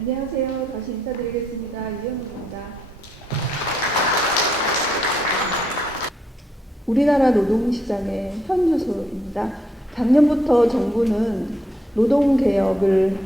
안녕하세요. 다시 인사드리겠습니다. 이현우입니다. 우리나라 노동시장의 현주소입니다. 작년부터 정부는 노동개혁을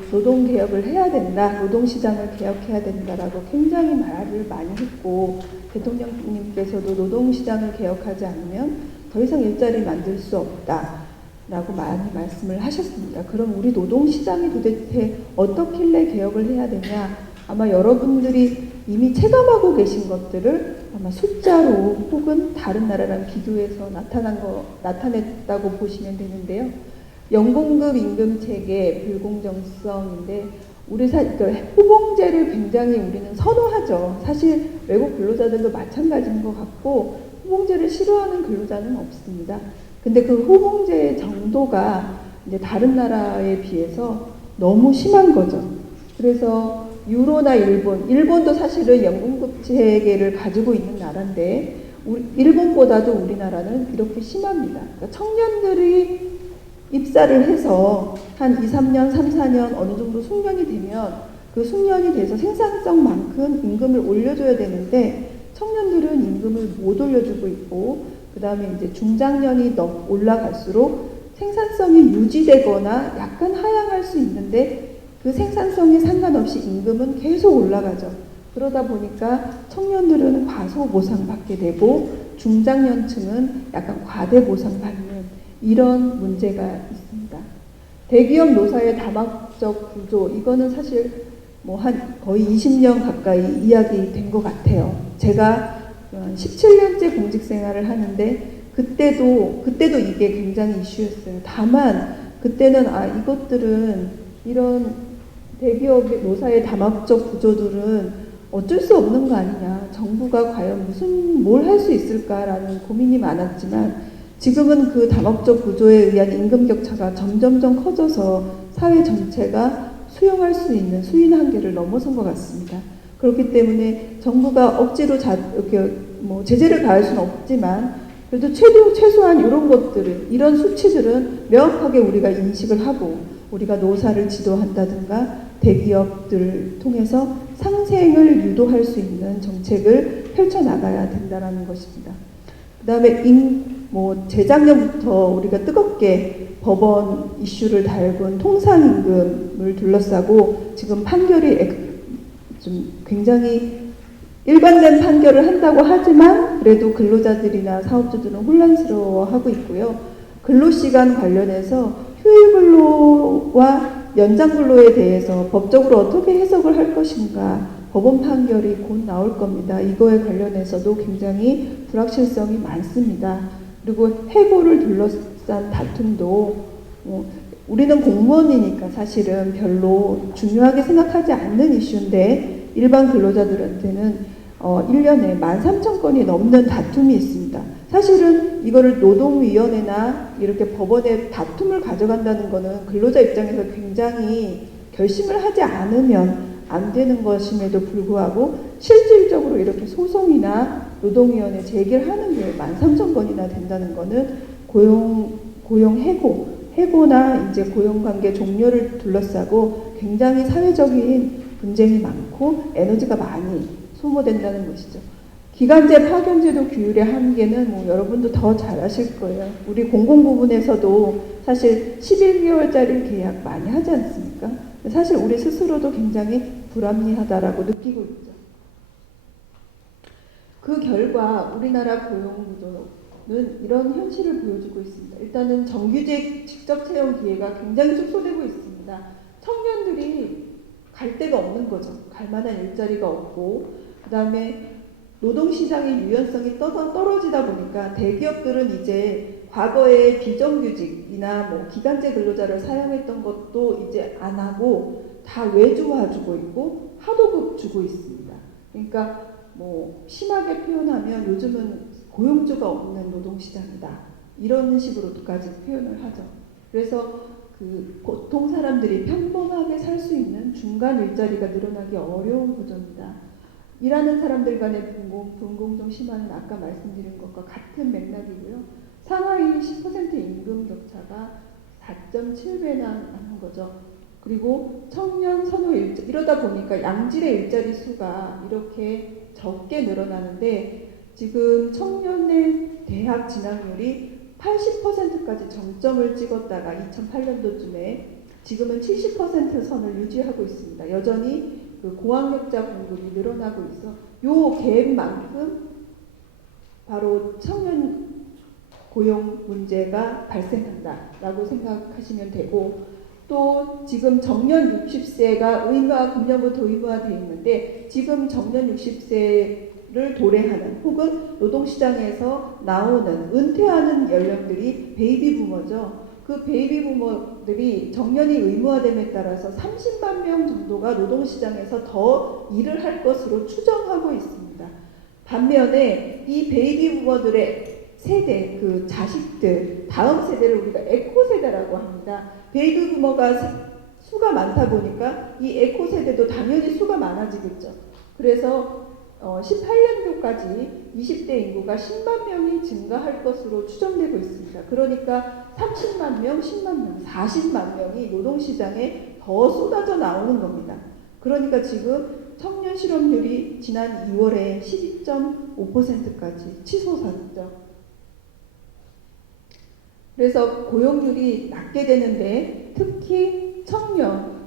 해야 된다, 노동시장을 개혁해야 된다라고 굉장히 말을 많이 했고, 대통령님께서도 노동시장을 개혁하지 않으면 더 이상 일자리 만들 수 없다 라고 많이 말씀을 하셨습니다. 그럼 우리 노동시장이 도대체 어떻길래 개혁을 해야 되냐? 아마 여러분들이 이미 체감하고 계신 것들을 아마 숫자로 혹은 다른 나라랑 비교해서 나타냈다고 보시면 되는데요. 연공급 임금 체계 불공정성인데 호봉제를 굉장히 우리는 선호하죠. 사실 외국 근로자들도 마찬가지인 것 같고 호봉제를 싫어하는 근로자는 없습니다. 근데 그 호봉제의 정도가 이제 다른 나라에 비해서 너무 심한 거죠. 그래서 유로나 일본도 사실은 연공급 체계를 가지고 있는 나라인데 일본보다도 우리나라는 이렇게 심합니다. 그러니까 청년들이 입사를 해서 한 2, 3년, 3, 4년 어느 정도 숙련이 되면 그 숙련이 돼서 생산성만큼 임금을 올려줘야 되는데 청년들은 임금을 못 올려주고 있고 그 다음에 이제 중장년이 올라갈수록 생산성이 유지되거나 약간 하향할 수 있는데 그 생산성에 상관없이 임금은 계속 올라가죠. 그러다 보니까 청년들은 과소보상 받게 되고 중장년층은 약간 과대보상 받는 이런 문제가 있습니다. 대기업 노사의 다막적 구조, 이거는 사실 거의 20년 가까이 이야기된 것 같아요. 제가 17년째 공직 생활을 하는데 그때도 이게 굉장히 이슈였어요. 다만 그때는 이것들은 이런 대기업 노사의 다막적 구조들은 어쩔 수 없는 거 아니냐. 정부가 과연 뭘 할 수 있을까라는 고민이 많았지만 지금은 그 다막적 구조에 의한 임금 격차가 점점점 커져서 사회 전체가 수용할 수 있는 수인 한계를 넘어선 것 같습니다. 그렇기 때문에 정부가 억지로 제재를 가할 수는 없지만 그래도 최소한 이런 수치들은 명확하게 우리가 인식을 하고 우리가 노사를 지도한다든가 대기업들을 통해서 상생을 유도할 수 있는 정책을 펼쳐나가야 된다는 것입니다. 그 다음에 재작년부터 우리가 뜨겁게 법원 이슈를 달군 통상임금을 둘러싸고 지금 판결이 좀 굉장히 일관된 판결을 한다고 하지만 그래도 근로자들이나 사업주들은 혼란스러워하고 있고요. 근로시간 관련해서 휴일근로와 연장근로에 대해서 법적으로 어떻게 해석을 할 것인가 법원 판결이 곧 나올 겁니다. 이거에 관련해서도 굉장히 불확실성이 많습니다. 그리고 해고를 둘러싼 다툼도 우리는 공무원이니까 사실은 별로 중요하게 생각하지 않는 이슈인데 일반 근로자들한테는 1년에 13,000건이 넘는 다툼이 있습니다. 사실은 이거를 노동위원회나 이렇게 법원에 다툼을 가져간다는 거는 근로자 입장에서 굉장히 결심을 하지 않으면 안 되는 것임에도 불구하고 실질적으로 이렇게 소송이나 노동위원회 제기를 하는 게 13,000건이나 된다는 거는 해고나 이제 고용관계 종료를 둘러싸고 굉장히 사회적인 분쟁이 많고 에너지가 많이 소모된다는 것이죠. 기간제 파견제도 규율의 한계는 여러분도 더 잘 아실 거예요. 우리 공공부문에서도 사실 11개월짜리 계약 많이 하지 않습니까? 사실 우리 스스로도 굉장히 불합리하다라고 느끼고 있죠. 그 결과 우리나라 고용구조는 이런 현실을 보여주고 있습니다. 일단은 정규직 직접 채용 기회가 굉장히 축소되고 있습니다. 청년들이 갈 데가 없는 거죠. 갈 만한 일자리가 없고 그 다음에 노동시장의 유연성이 떨어지다 보니까 대기업들은 이제 과거에 비정규직이나 기간제 근로자를 사용했던 것도 이제 안 하고 다 외주화주고 있고 하도급 주고 있습니다. 그러니까 심하게 표현하면 요즘은 고용주가 없는 노동시장이다. 이런 식으로까지 표현을 하죠. 그래서 보통 사람들이 평범하게 살 수 있는 중간 일자리가 늘어나기 어려운 구조입니다. 일하는 사람들 간의 불공정 심화는 아까 말씀드린 것과 같은 맥락이고요. 상하이 10% 임금 격차가 4.7배나 나는 거죠. 그리고 청년 선호 일자, 이러다 보니까 양질의 일자리 수가 이렇게 적게 늘어나는데 지금 청년의 대학 진학률이 80%까지 정점을 찍었다가 2008년도쯤에 지금은 70% 선을 유지하고 있습니다. 여전히 그 고학력자 공급이 늘어나고 있어 요 갭만큼 바로 청년 고용 문제가 발생한다라고 생각하시면 되고, 또 지금 정년 60세가 의무화 금년부터 의무화되어 있는데 지금 정년 60세를 도래하는 혹은 노동시장에서 나오는 은퇴하는 연령들이 베이비 부머죠. 그 베이비 부머들이 정년이 의무화됨에 따라서 30만 명 정도가 노동시장에서 더 일을 할 것으로 추정하고 있습니다. 반면에 이 베이비 부머들의 세대, 그 자식들, 다음 세대를 우리가 에코 세대라고 합니다. 베이비 부머가 수가 많다 보니까 이 에코 세대도 당연히 수가 많아지겠죠. 그래서 18년도까지 20대 인구가 10만 명이 증가할 것으로 추정되고 있습니다. 그러니까 30만 명, 10만 명, 40만 명이 노동시장에 더 쏟아져 나오는 겁니다. 그러니까 지금 청년 실업률이 지난 2월에 12.5%까지 치솟았죠. 그래서 고용률이 낮게 되는데 특히 청년,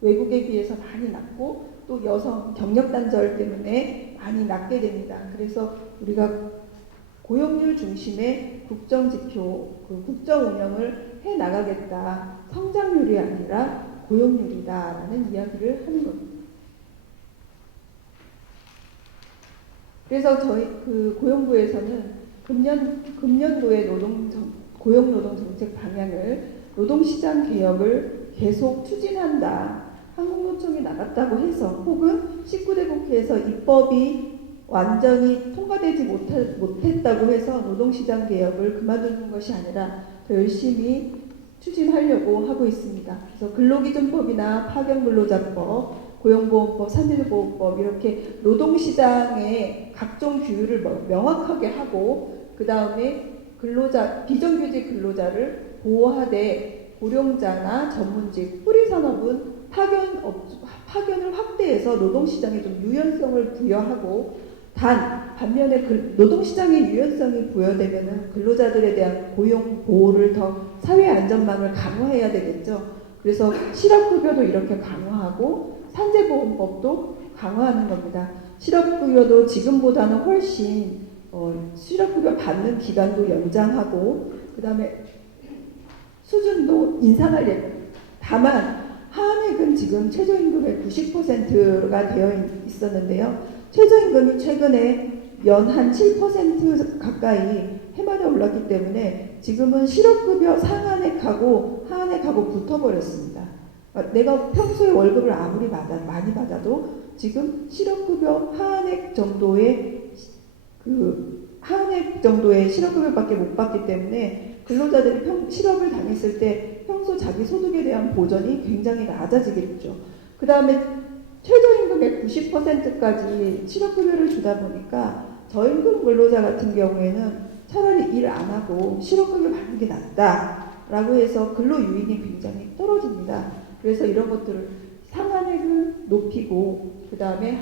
외국에 비해서 많이 낮고 또 여성 경력 단절 때문에 많이 낮게 됩니다. 그래서 우리가 고용률 중심의 국정지표, 그 국정 운영을 해 나가겠다. 성장률이 아니라 고용률이다라는 이야기를 하는 겁니다. 그래서 저희 그 고용부에서는 금년도의 고용노동 정책 방향을 노동시장 개혁을 계속 추진한다. 한국노총이 나갔다고 해서 혹은 19대 국회에서 입법이 완전히 통과되지 못했다고 해서 노동시장 개혁을 그만두는 것이 아니라 더 열심히 추진하려고 하고 있습니다. 그래서 근로기준법이나 파견근로자법, 고용보험법, 산재보호법 이렇게 노동시장의 각종 규율을 명확하게 하고 그 다음에 비정규직 근로자를 보호하되 고령자나 전문직, 뿌리산업은 파견을 확대해서 노동시장에 좀 유연성을 부여하고 반면에 노동시장의 유연성이 부여되면 근로자들에 대한 고용 보호를 더 사회 안전망을 강화해야 되겠죠. 그래서 실업급여도 이렇게 강화하고 산재보험법도 강화하는 겁니다. 실업급여도 지금보다는 훨씬 실업급여 받는 기간도 연장하고 그 다음에 수준도 인상할 예정. 다만 하한액은 지금 최저임금의 90%가 되어 있었는데요. 최저임금이 최근에 연 한 7% 가까이 해마다 올랐기 때문에 지금은 실업급여 상한액하고 하한액하고 붙어버렸습니다. 내가 평소에 월급을 아무리 많이 받아도 지금 실업급여 하한액 정도의 실업급여밖에 못 받기 때문에 근로자들이 실업을 당했을 때 평소 자기 소득에 대한 보전이 굉장히 낮아지겠죠. 그 다음에 최저임금의 90%까지 실업급여를 주다 보니까 저임금 근로자 같은 경우에는 차라리 일 안 하고 실업급여 받는 게 낫다라고 해서 근로유인이 굉장히 떨어집니다. 그래서 이런 것들을 상한액을 높이고 그 다음에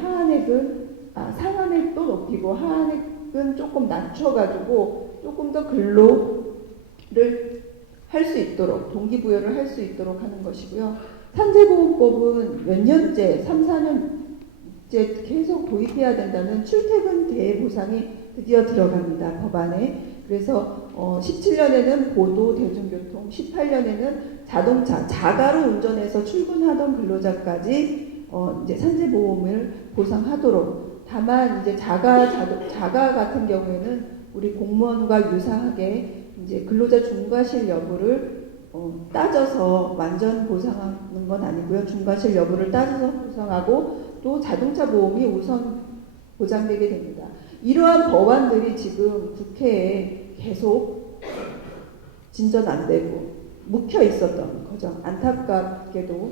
상한액도 높이고 하한액은 조금 낮춰가지고 조금 더 근로를 할 수 있도록 동기부여를 할 수 있도록 하는 것이고요. 산재보호법은 몇 년째 3, 4년째 계속 도입해야 된다는 출퇴근 대보상이 드디어 들어갑니다. 법안에. 그래서 17년에는 보도, 대중교통, 18년에는 자동차, 자가로 운전해서 출근하던 근로자까지 이제 산재보험을 보상하도록. 다만 이제 자가 같은 경우에는 우리 공무원과 유사하게 이제 근로자 중과실 여부를 따져서 완전 보상하는 건 아니고요. 중과실 여부를 따져서 보상하고 또 자동차 보험이 우선 보장되게 됩니다. 이러한 법안들이 지금 국회에 계속 진전 안 되고 묵혀 있었던 거죠. 안타깝게도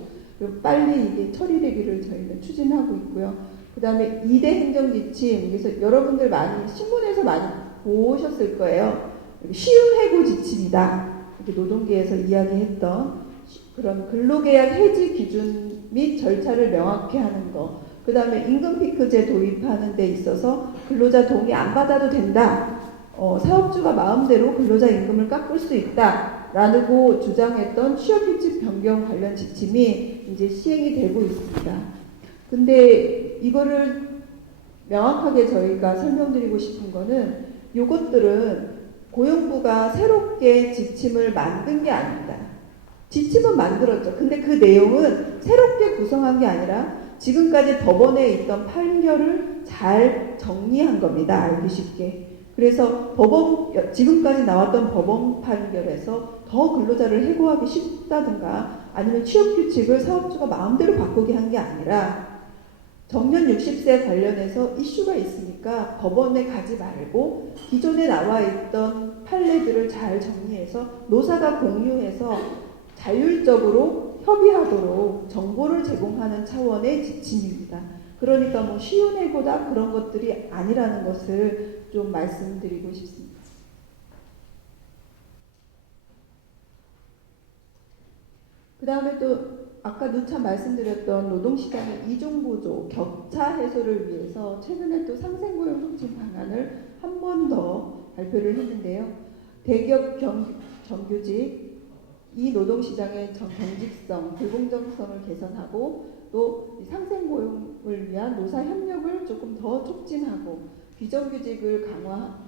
빨리 이게 처리되기를 저희는 추진하고 있고요. 그 다음에 2대 행정지침, 그래서 여러분들 많이 신문에서 많이 보셨을 거예요. 쉬운 해고 지침이다. 이렇게 노동계에서 이야기했던 그런 근로계약 해지 기준 및 절차를 명확히 하는 거, 그 다음에 임금피크제 도입하는 데 있어서 근로자 동의 안 받아도 된다. 사업주가 마음대로 근로자 임금을 깎을 수 있다라고 주장했던 취업규칙 변경 관련 지침이 이제 시행이 되고 있습니다. 근데 이거를 명확하게 저희가 설명드리고 싶은 거는 이것들은 고용부가 새롭게 지침을 만든 게 아닙니다. 지침은 만들었죠. 근데 그 내용은 새롭게 구성한 게 아니라 지금까지 법원에 있던 판결을 잘 정리한 겁니다. 알기 쉽게. 그래서 지금까지 나왔던 법원 판결에서 더 근로자를 해고하기 쉽다든가 아니면 취업규칙을 사업주가 마음대로 바꾸게 한 게 아니라 정년 60세 관련해서 이슈가 있으니까 법원에 가지 말고 기존에 나와 있던 판례들을 잘 정리해서 노사가 공유해서 자율적으로 협의하도록 정보를 제공하는 차원의 지침입니다. 그러니까 뭐 쉬운 해고다 그런 것들이 아니라는 것을 좀 말씀드리고 싶습니다. 그 다음에 또 아까 누차 말씀드렸던 노동시장의 이중구조, 격차 해소를 위해서 최근에 또 상생고용 촉진 방안을 한 번 더 발표를 했는데요. 대기업 정규직, 이 노동시장의 경직성, 불공정성을 개선하고 또 상생고용을 위한 노사협력을 조금 더 촉진하고 비정규직을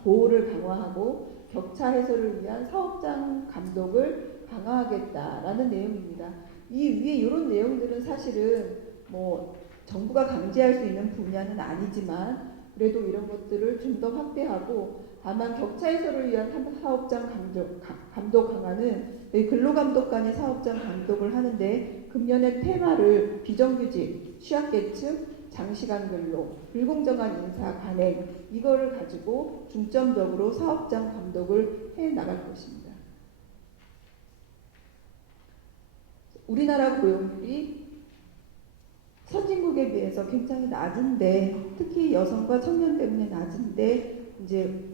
보호를 강화하고 격차 해소를 위한 사업장 감독을 강화하겠다라는 내용입니다. 이 위에 이런 내용들은 사실은 뭐 정부가 강제할 수 있는 분야는 아니지만 그래도 이런 것들을 좀 더 확대하고 다만 격차 해소를 위한 사업장 감독 강화는 근로감독관이 사업장 감독을 하는데 금년의 테마를 비정규직, 취약계층, 장시간 근로, 불공정한 인사 관행 이거를 가지고 중점적으로 사업장 감독을 해 나갈 것입니다. 우리나라 고용률이 선진국에 비해서 굉장히 낮은데 특히 여성과 청년 때문에 낮은데 이제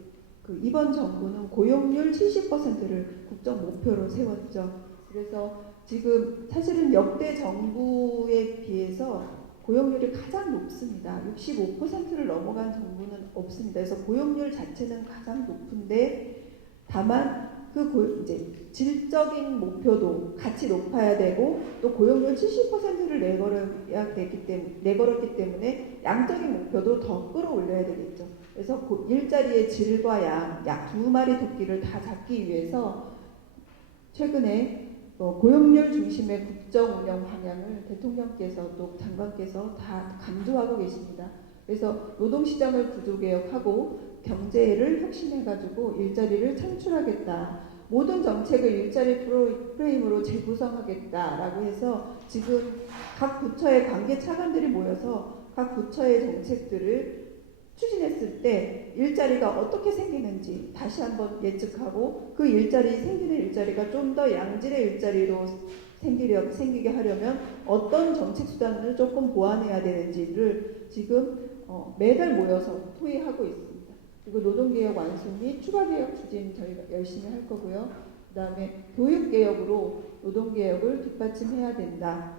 이번 정부는 고용률 70%를 국정 목표로 세웠죠. 그래서 지금 사실은 역대 정부에 비해서 고용률이 가장 높습니다. 65%를 넘어간 정부는 없습니다. 그래서 고용률 자체는 가장 높은데 다만 이제 질적인 목표도 같이 높아야 되고 또 고용률 70%를 내걸었기 때문에 양적인 목표도 더 끌어올려야 되겠죠. 그래서 일자리의 질과 양 두 마리 토끼를 다 잡기 위해서 최근에 고용률 중심의 국정 운영 방향을 대통령께서 또 장관께서 다 강조하고 계십니다. 그래서 노동시장을 구조개혁하고 경제를 혁신해가지고 일자리를 창출하겠다. 모든 정책을 일자리 프레임으로 재구성하겠다라고 해서 지금 각 부처의 관계 차관들이 모여서 각 부처의 정책들을 추진했을 때 일자리가 어떻게 생기는지 다시 한번 예측하고 그 생기는 일자리가 좀 더 양질의 일자리로 생기게 하려면 어떤 정책 수단을 조금 보완해야 되는지를 지금 매달 모여서 토의하고 있습니다. 그리고 노동개혁 완수 및 추가개혁 추진 저희가 열심히 할 거고요. 그 다음에 교육개혁으로 노동개혁을 뒷받침해야 된다.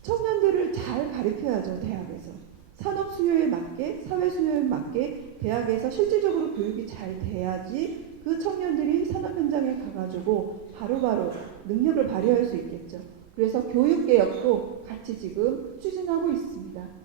청년들을 잘 가르쳐야죠. 대학에서. 산업 수요에 맞게, 사회 수요에 맞게 대학에서 실질적으로 교육이 잘 돼야지 그 청년들이 산업 현장에 가가지고 바로바로 능력을 발휘할 수 있겠죠. 그래서 교육개혁도 같이 지금 추진하고 있습니다.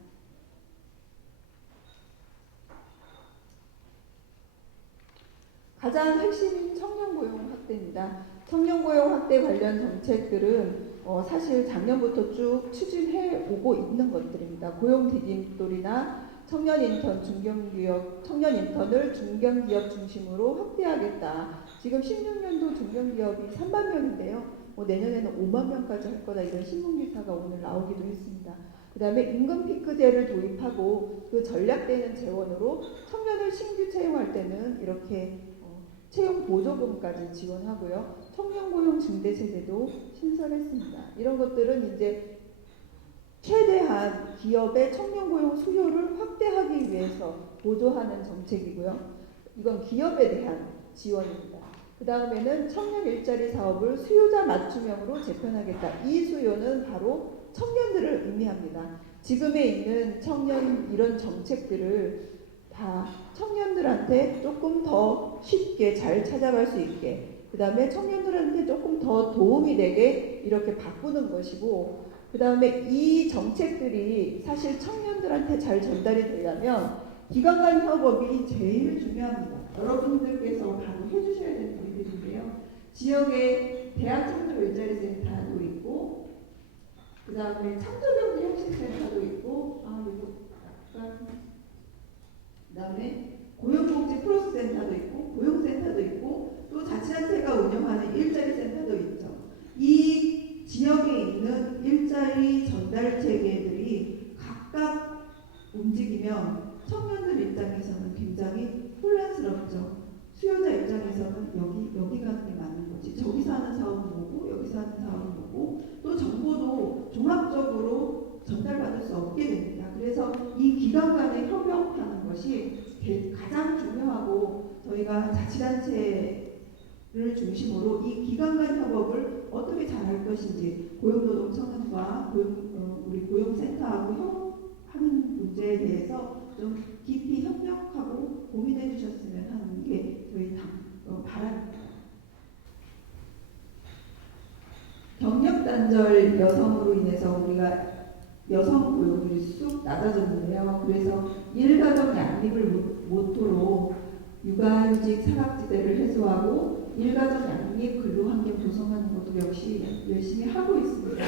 가장 핵심인 청년고용 확대입니다. 청년고용 확대 관련 정책들은 사실 작년부터 쭉 추진해 오고 있는 것들입니다. 고용 디딤돌이나 청년 인턴을 중견기업 중심으로 확대하겠다. 지금 16년도 중견기업이 3만 명인데요. 내년에는 5만 명까지 할 거다 이런 신문기사가 오늘 나오기도 했습니다. 그 다음에 임금피크제를 도입하고 그 전략되는 재원으로 청년을 신규 채용할 때는 이렇게 채용 보조금까지 지원하고요. 청년고용 증대세제도 신설했습니다. 이런 것들은 이제 최대한 기업의 청년고용 수요를 확대하기 위해서 보조하는 정책이고요. 이건 기업에 대한 지원입니다. 그 다음에는 청년 일자리 사업을 수요자 맞춤형으로 재편하겠다. 이 수요는 바로 청년들을 의미합니다. 지금에 있는 청년 이런 정책들을 다 청년들한테 조금 더 쉽게 잘 찾아갈 수 있게, 그 다음에 청년들한테 조금 더 도움이 되게 이렇게 바꾸는 것이고, 그 다음에 이 정책들이 사실 청년들한테 잘 전달이 되려면 기관 간 협업이 제일 중요합니다. 여러분들께서 바로 해주셔야 되는 일들인데요. 지역에 대학창조 일자리센터도 있고, 그 다음에 창조경제혁신센터도 있고, 그 다음에 고용복지 플러스센터도 있고, 고용센터도 있고, 또 자치단체가 운영하는 일자리센터도 있죠. 이 지역에 있는 일자리 전달 체계들이 각각 움직이면 청년들 입장에서는 굉장히 혼란스럽죠. 수요자 입장에서는 여기 가는 게 맞는 거지. 저기서 하는 사업은 뭐고, 여기서 하는 사업은 뭐고, 또 정보도 종합적으로 전달받을 수 없게 됩니다. 그래서 이 기관 간의 협력하는 것이 가장 중요하고, 저희가 자치단체를 중심으로 이 기관 간 협업을 어떻게 잘할 것인지, 고용노동청과 우리 고용센터하고 협업하는 문제에 대해서 좀 깊이 협력하고 고민해 주셨으면 하는 게 저희 바랍니다. 경력 단절 여성으로 인해서 우리가 여성 고용률이 쑥 낮아졌는데요. 그래서 일가정 양립을 모토로 육아휴직 사각지대를 해소하고 일가정 양립 근로환경 조성하는 것도 역시 열심히 하고 있습니다.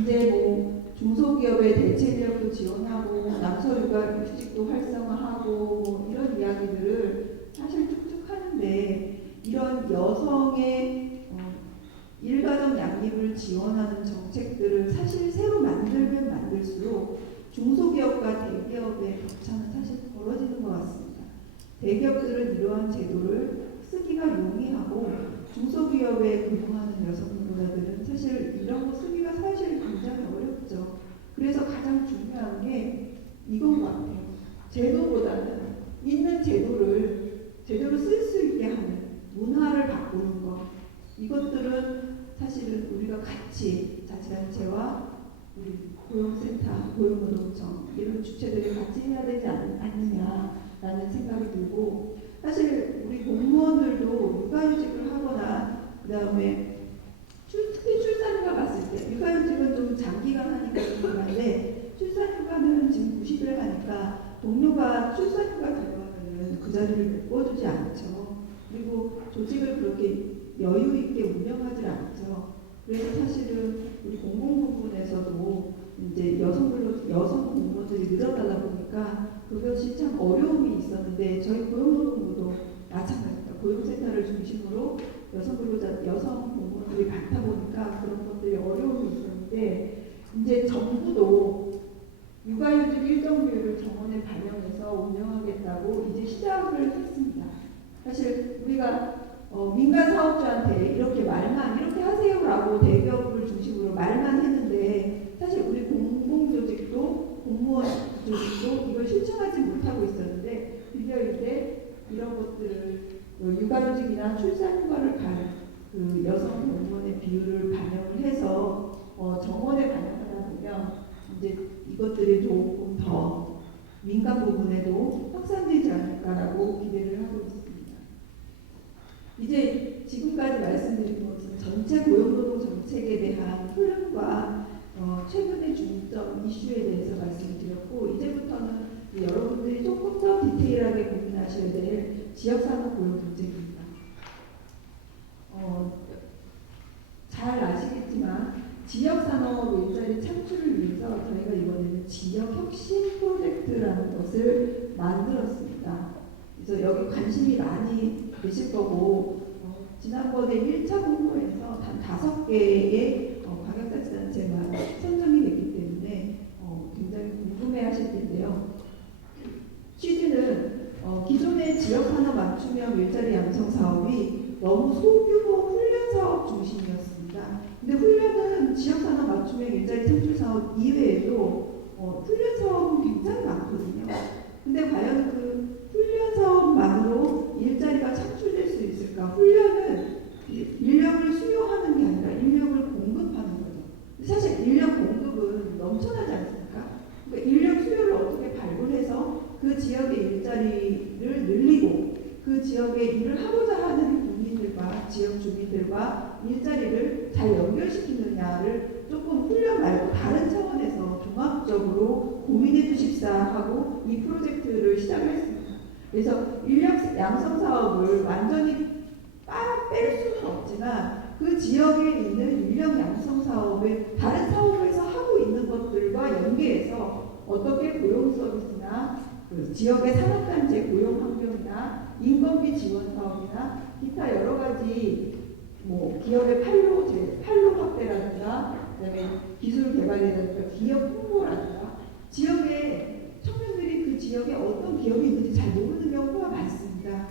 이제 중소기업의 대체 인력도 지원하고 남서 육아휴직도 활성화하고 이런 이야기들을 사실 쭉쭉 하는데, 이런 여성의 일가정 양립을 지원하는 정책들을 사실 새로 만들면 만들수록 중소기업과 대기업의 격차는 사실 벌어지는 것 같습니다. 대기업들은 이러한 제도를 쓰기가 용이하고 중소기업에 근무하는 여성 노동자들은 사실 이런 거 쓰기가 사실 굉장히 어렵죠. 그래서 가장 중요한 게 이건 것 같아요. 제도보다는 있는 제도를 제대로 쓸 수 있게 하는 문화를 바꾸는 것, 이것들은 사실은 우리가 같이 자치단체와 우리 고용센터, 고용노동청 이런 주체들이 같이 해야 되지 않느냐라는 생각이 들고, 사실 우리 공무원들도 육아휴직을 하거나 그 다음에 특히 출산휴가 갔을 때, 육아휴직은 좀 장기간 하니까 중요한데 출산휴가는 지금 90일 하니까 동료가 출산휴가 들어가면 그 자리를 메꿔주지 않죠. 그리고 조직을 그렇게 여유 있게 운영하지 않죠. 그래서 사실은 우리 공공부문에서도 이제 여성 공무원들이 늘어나다 보니까 그것이 참 어려움이 있었는데, 저희 고용노동부도 마찬가지입니다. 고용센터를 중심으로 여성 공무원들이 많다 보니까 그런 것들이 어려움이 있었는데, 이제 정부도 육아휴직 일정 비율을 정원에 반영해서 운영하겠다고 이제 시작을 했습니다. 사실 우리가 민간 사업자한테 이렇게 하세요라고 대기업을 중심으로 말만 했는데, 사실 우리 공공조직도 공무원 조직도 이걸 실천하지 못하고 있었는데, 드디어 이제 이런 것들을 육아휴직이나 출산휴가를 갈 그 여성 공무원의 비율을 반영을 해서 정원에 반영하다 보면 이제 이것들이 조금 더 민간 부분에도 확산되지 않을까라고 기대를 하고 있습니다. 이제 지금까지 말씀드린 것은 전체 고용노동 정책에 대한 흐름과 최근의 중점 이슈에 대해서 말씀을 드렸고, 이제부터는 여러분들이 조금 더 디테일하게 고민하셔야 될 지역산업 고용 정책입니다. 잘 아시겠지만 지역산업 일자리 창출을 위해서 저희가 이번에는 지역혁신 프로젝트라는 것을 만들었습니다. 그래서 여기 관심이 많이 계실 거고, 지난번에 1차 공모에서 단 5개의 광역자치단체만 선정이 됐기 때문에 굉장히 궁금해하실 텐데요. 취지는 기존의 지역산업 맞춤형 일자리 양성 사업이 너무 소규모 훈련 사업 중심이었습니다. 근데 훈련은 지역산업 맞춤형 일자리 창출 사업 이외에도 훈련 사업은 굉장히 많거든요. 근데 과연 그 훈련 사업만으로 일자리가 창출될 수 있을까? 훈련은 인력을 수요하는 게 아니라 인력을 공급하는 거죠. 사실 인력 공급은 넘쳐나지 않습니까? 그러니까 인력 수요를 어떻게 발굴해서 그 지역의 일자리를 늘리고 그 지역에 일을 하고자 하는 국민들과 지역 주민들과 일자리를 잘 연결시키느냐를 조금 훈련 말고 다른 차원에서 종합적으로 고민해 주십사 하고 이 프로젝트를 시작했습니다. 그래서 인력 양성 사업을 완전히 뺄 수는 없지만 그 지역에 있는 인력 양성 사업을 다른 사업에서 하고 있는 것들과 연계해서 어떻게 고용 서비스나 그 지역의 산업단지 고용 환경이나 인건비 지원 사업이나 기타 여러 가지 뭐 기업의 판로 확대라든가 그다음에 기술 개발이라든가 기업 홍보라든가 지역에 청년들이 그 지역에 어떤 기업이 있는지 잘 모르는 경우가 많습니다.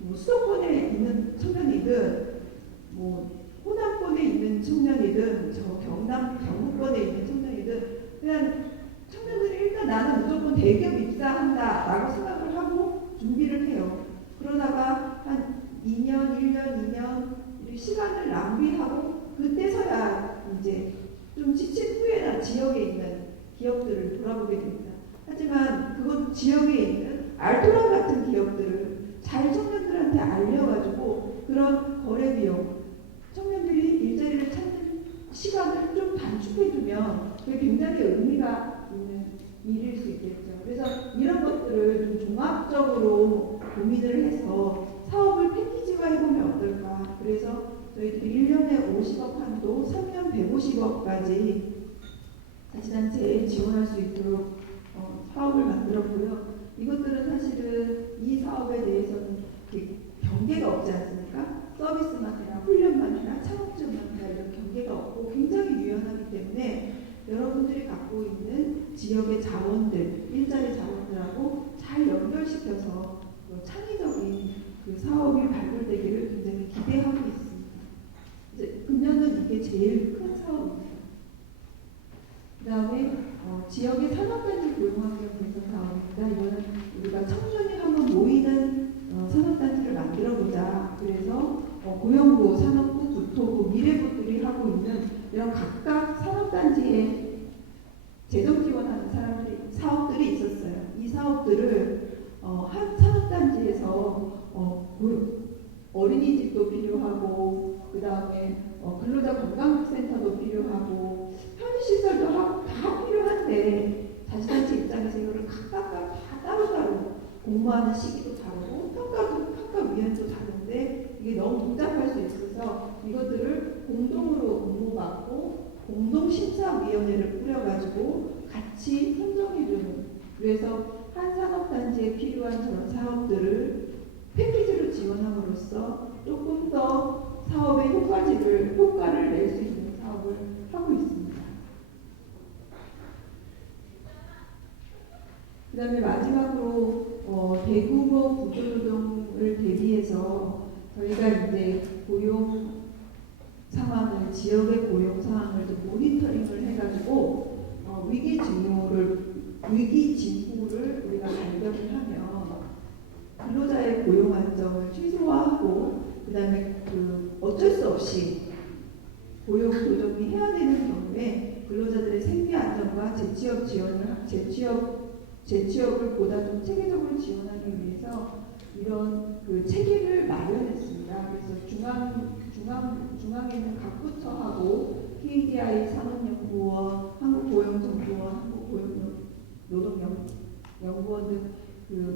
뭐 수도권에 있는 청년이든 뭐 호남권에 있는 청년이든 저 경북권에 있는 청년이든 그냥 청년들이 일단 나는 무조건 대기업 입사한다라고 생각을 하고 준비를 해요. 그러다가 한 2년, 1년, 2년 시간을 낭비하고 그때서야 이제 좀 지친 후에나 지역에 있는 기업들을 돌아보게 됩니다. 하지만 그것 지역에 있는 알토란 같은 기업들을 잘 청년들한테 알려가지고 그런 거래 비용, 청년들이 일자리를 찾는 시간을 좀 단축해주면 그게 굉장히 의미가 있는 일일 수 있겠죠. 그래서 이런 것들을 좀 종합적으로 고민을 해서 사업을 패키지화 해보면 어떨까. 그래서 저희들이 1년에 50억 한도, 3년 150억까지 자치단체에 지원할 수 있도록 사업을 만들었고요. 이것들은 사실은 이 사업에 대해서는 경계가 없지 않습니까? 서비스만이나 훈련만이나 창업지원만이나 이런 경계가 없고 굉장히 유연하기 때문에 여러분들이 갖고 있는 지역의 자원들, 일자리 자원들하고 잘 연결시켜서 창의적인 그 사업이 발굴되기를 굉장히 기대하고 있습니다. 이제 금년은 이게 제일 큰 사업입니다. 그 다음에 지역의 산업단지 고용환경 개선 사업입니다. 이거는 우리가 청년이 한번 모이는 산업단지를 만들어보자. 그래서 고용부, 산업부, 국토부, 미래부들이 하고 있는 이런 각각 산업단지에 재정 지원하는 사업들이 있었어요. 이 사업들을 한 산업단지에서 어린이집도 필요하고 그 다음에 근로자 건강센터도 필요하고 편의시설도 다 필요한데 자치단체 입장에서 이거를 각각 다 따로따로 공모하는 시기도 다르고 평가위원도 다른데 이게 너무 복잡할 수 있어서 이것들을 공동으로 공모받고 공동심사위원회를 꾸려가지고 같이 선정해주는, 그래서 한 산업단지에 필요한 저런 사업들을 패키지로 지원함으로써 조금 더 사업의 효과를 낼 수 있는 사업을 하고 있습니다. 그 다음에 마지막으로 대규모 구조노동을 대비해서 저희가 이제 고용 상황을, 지역의 고용 상황을 좀 모니터링을 해가지고 위기 징후를 우리가 발견을 하면 근로자의 고용 안정을 최소화하고 그 다음에 어쩔 수 없이 고용 조정이 해야 되는 경우에 근로자들의 생계 안정과 재취업을 보다 좀 체계적으로 지원하기 위해서 이런 체계를 마련했습니다. 그래서 중앙에 있는 각 부처하고 KDI 산업연구원, 한국고용정보원, 한국고용노동연구원 등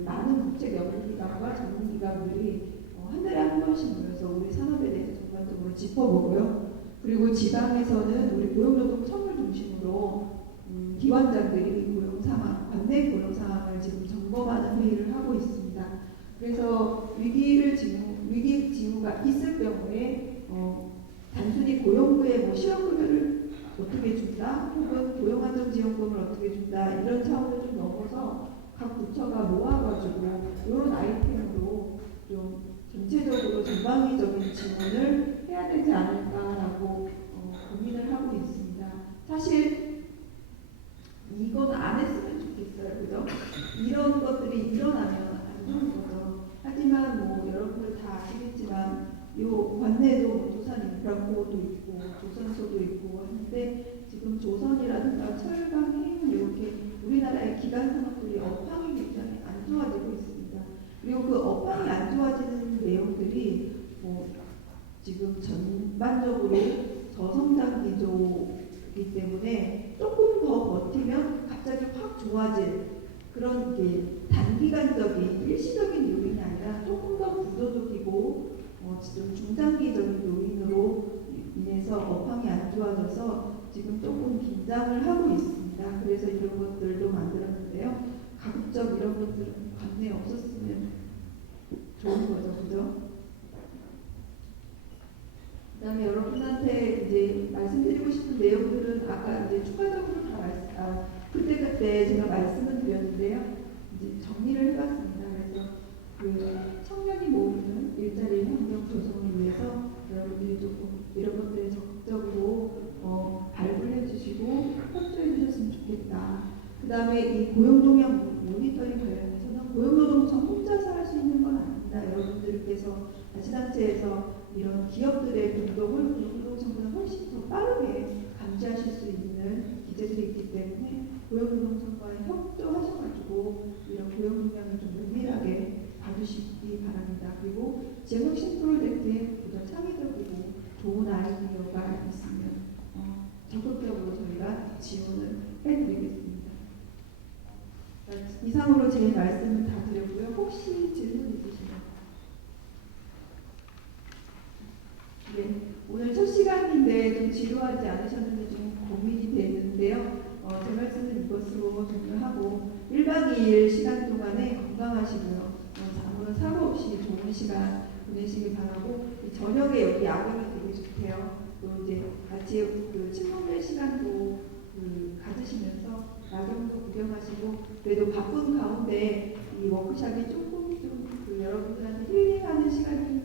많은 국책 연구기관과 전문기관들이 한 달에 한 번씩 모여서 우리 산업에 대해서 전반적으로 짚어보고요. 그리고 지방에서는 우리 고용노동청을 중심으로 기관장들이 고용 상황, 관내 고용 상황을 지금 점검하는 회의를 하고 있습니다. 그래서 위기 징후가 있을 경우에 단순히 고용부에 실업급여를 어떻게 준다, 혹은 고용안정지원금을 어떻게 준다 이런 차원을 좀 넘어서 각 부처가 모아가지고 이런 아이템으로 좀 전체적으로 전방위적인 지원을 해야 되지 않을까라고 고민을 하고 있습니다. 사실 이건 안 했으면 좋겠어요, 그죠? 이런 것들이 일어나면 안 좋은 거죠. 하지만 여러분들 다 아시겠지만 가까워져서 지금 조금 긴장을 하고 있습니다. 그래서 이런 것들도 만들었는데요. 가급적 이런 것들은 관내 없었으면 좋은 거죠, 그죠? 그다음에 여러분한테 이제 말씀드리고 싶은 내용들은 아까 이제 추가적으로 다 그때 제가 말씀을 드렸는데요. 이제 정리를 해봤습니다. 그래서 그 청년이 모이는 일자리 환경 조성을 위해서 여러분들이 조금 이런 것들에 적극적으로 발굴해 주시고 협조해 주셨으면 좋겠다. 그 다음에 이 고용동향 모니터링 관련해서는 고용노동청 혼자서 할 수 있는 건 아닙니다. 여러분들께서 자치단체에서 이런 기업들의 변동을 고용노동청보다 훨씬 더 빠르게 감지하실 수 있는 기재들이 있기 때문에 고용노동청과의 협조하셔가지고 이런 고용동향을 좀 면밀하게 봐주시기 바랍니다. 그리고 지역혁신 프로젝트에 보다 창의적이고 좋은 아이디어가 있으면 적극적으로 저희가 지원을 해드리겠습니다. 이상으로 제 말씀을 다 드렸고요. 혹시 질문 있으시면? 네, 오늘 첫 시간인데 좀 지루하지 않으셨는지 좀 고민이 되는데요. 제 말씀은 이것으로 종료하고 1박 2일 시간 동안에 건강하시고요. 아무런 사고 없이 좋은 시간 보내시길 바라고 저녁에 여기 야경이 되게 좋대요. 또 이제 같이 그 친목될 시간도 가지시면서 야경도 구경하시고 그래도 바쁜 가운데 이 워크숍이 조금 좀 여러분들한테 힐링하는 시간이